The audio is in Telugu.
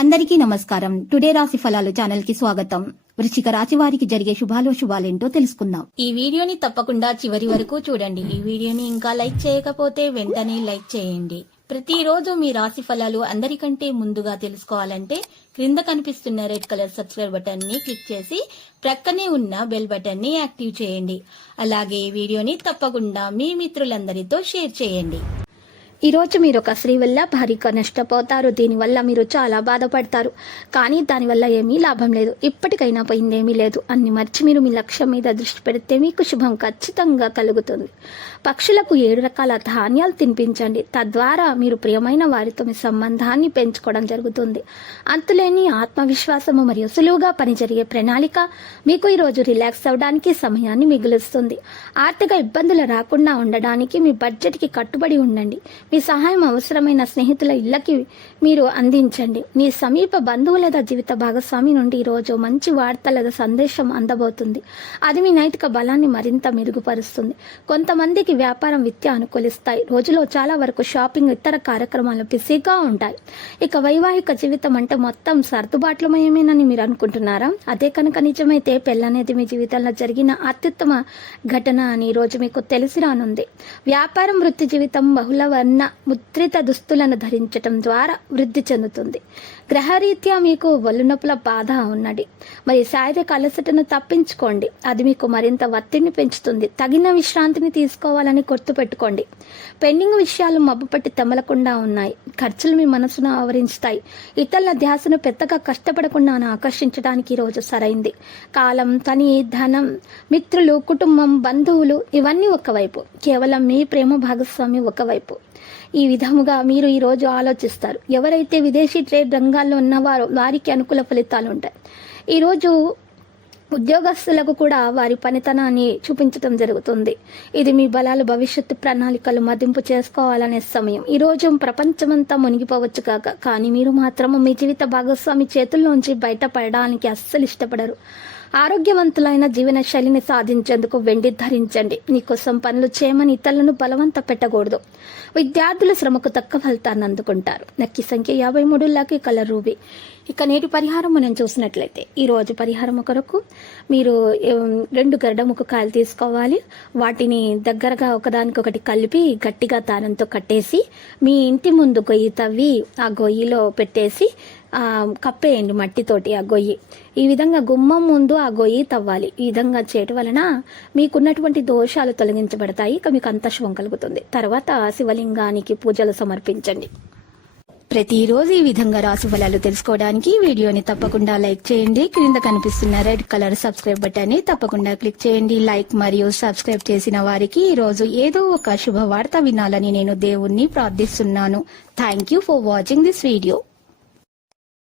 అందరికీ నమస్కారం. టుడే రాశి ఫలాలు ఛానల్ కి స్వాగతం. వృశ్చిక రాశి వారికి జరిగే శుభాలేంటో తెలుసుకుందాం. ఈ వీడియోని తప్పకుండా చివరి వరకు చూడండి. ఈ వీడియోని ఇంకా లైక్ చేయకపోతే వెంటనే లైక్ చేయండి. ప్రతిరోజు మీ రాశి ఫలాలు అందరికంటే ముందుగా తెలుసుకోవాలంటే క్రింద కనిపిస్తున్న రెడ్ కలర్ సబ్స్క్రైబ్ బటన్ ని క్లిక్ చేసి ప్రక్కనే ఉన్న బెల్ బటన్ ని యాక్టివ్ చేయండి. అలాగే ఈ వీడియోని తప్పకుండా మీ మిత్రులందరితో షేర్ చేయండి. ఈ రోజు మీరు ఒక స్త్రీ వల్ల భారీగా నష్టపోతారు. దీనివల్ల మీరు చాలా బాధపడతారు. కానీ దానివల్ల ఏమీ లాభం లేదు. ఇప్పటికైనా పోయిందేమీ లేదు. అన్ని మర్చి మీరు మీ లక్ష్యం మీద దృష్టి పెడితే మీకు శుభం ఖచ్చితంగా కలుగుతుంది. పక్షులకు 7 రకాల ధాన్యాలు తినిపించండి. తద్వారా మీరు ప్రియమైన వారితో మీ సంబంధాన్ని పెంచుకోవడం జరుగుతుంది. అంతులేని ఆత్మవిశ్వాసము మరియు సులువుగా పనిజరిగే ప్రణాళిక మీకు ఈరోజు రిలాక్స్ అవ్వడానికి సమయాన్ని మిగులుస్తుంది. ఆర్థిక ఇబ్బందులు రాకుండా ఉండడానికి మీ బడ్జెట్కి కట్టుబడి ఉండండి. మీ సహాయం అవసరమైన స్నేహితుల ఇళ్లకి మీరు అందించండి. మీ సమీప బంధువు లేదా జీవిత భాగస్వామి నుండి ఈరోజు మంచి వార్త లేదా సందేశం అందబోతుంది. అది మీ నైతిక బలాన్ని మరింత మెరుగుపరుస్తుంది. కొంతమందికి వ్యాపారం విద్య అనుకూలిస్తాయి. రోజులో చాలా వరకు షాపింగ్ ఇతర కార్యక్రమాలు బిజీగా ఉంటాయి. ఇక వైవాహిక జీవితం అంటే మొత్తం సర్దుబాట్లమయమేనని మీరు అనుకుంటున్నారా? అదే కనుక నిజమైతే పెళ్ళనేది మీ జీవితంలో జరిగిన అత్యుత్తమ ఘటన అని ఈరోజు మీకు తెలిసి రానుంది. వ్యాపారం వృత్తి జీవితం బహుళ వర్ణ ముద్రిత దుస్తులను ధరించటం ద్వారా వృద్ధి చెందుతుంది. గ్రహరీత్యా మీకు ఒళ్ళునొప్పుల బాధ ఉన్నది. మరి శారీరక అలసటను తప్పించుకోండి. అది మీకు మరింత ఒత్తిడిని పెంచుతుంది. తగిన విశ్రాంతిని తీసుకోవాలని గుర్తుపెట్టుకోండి. పెండింగ్ విషయాలు మబ్బుపట్టి తెమలకుండా ఉన్నాయి. ఖర్చులు మీ మనసును ఆవరించుతాయి. ఇతరుల ధ్యాసను పెద్దగా కష్టపడకుండా ఆకర్షించడానికి ఈరోజు సరైంది. కాలం, పని, ధనం, మిత్రులు, కుటుంబం, బంధువులు ఇవన్నీ ఒకవైపు, కేవలం మీ ప్రేమ భాగస్వామి ఒకవైపు. ఈ విధముగా మీరు ఈ రోజు ఆలోచిస్తారు. ఎవరైతే విదేశీ ట్రేడ్ రంగాల్లో ఉన్నవారో వారికి అనుకూల ఫలితాలు ఉంటాయి. ఈరోజు ఉద్యోగస్తులకు కూడా వారి పనితనాన్ని చూపించడం జరుగుతుంది. ఇది మీ బలాలు, భవిష్యత్తు ప్రణాళికలు మదింపు చేసుకోవాలనే సమయం. ఈ రోజు ప్రపంచమంతా మునిగిపోవచ్చు కాక, కానీ మీరు మాత్రం మీ జీవిత భాగస్వామి చేతుల్లోంచి బయటపడడానికి అస్సలు ఇష్టపడరు. ఆరోగ్యవంతులైన జీవన శైలిని సాధించేందుకు వెండి ధరించండి. నీకోసం పనులు చేయమని ఇతరులను బలవంత పెట్టకూడదు. విద్యార్థులు శ్రమకు తక్క ఫలితాన్ని అందుకుంటారు. లక్కీ సంఖ్య 53, లక్కీ కలర్ రూబీ. ఇక నేటి పరిహారం మనం చూసినట్లయితే ఈ రోజు పరిహారం కొరకు మీరు 2 గరడముఖ కాయలు తీసుకోవాలి. వాటిని దగ్గరగా ఒకదానికొకటి కలిపి గట్టిగా దారంతో కట్టేసి మీ ఇంటి ముందు గొయ్యి తవ్వి ఆ గొయ్యిలో పెట్టేసి కప్పేయండి మట్టితోటి ఆ గొయ్యి. ఈ విధంగా గుమ్మం ముందు ఆ గొయ్యి తవ్వాలి. ఈ విధంగా చేయటం వలన మీకున్నటువంటి దోషాలు తొలగించబడతాయి. ఇక మీకు అంత శుభం కలుగుతుంది. తర్వాత శివలింగానికి పూజలు సమర్పించండి. ప్రతిరోజు ఈ విధంగా రాశి ఫలాలు తెలుసుకోవడానికి వీడియోని తప్పకుండా లైక్ చేయండి. క్రింద కనిపిస్తున్న రెడ్ కలర్ సబ్స్క్రైబ్ బటన్ ని తప్పకుండా క్లిక్ చేయండి. లైక్ మరియు సబ్స్క్రైబ్ చేసిన వారికి ఈ రోజు ఏదో ఒక శుభవార్త వినాలని నేను దేవుణ్ణి ప్రార్థిస్తున్నాను. Thank you for watching this video.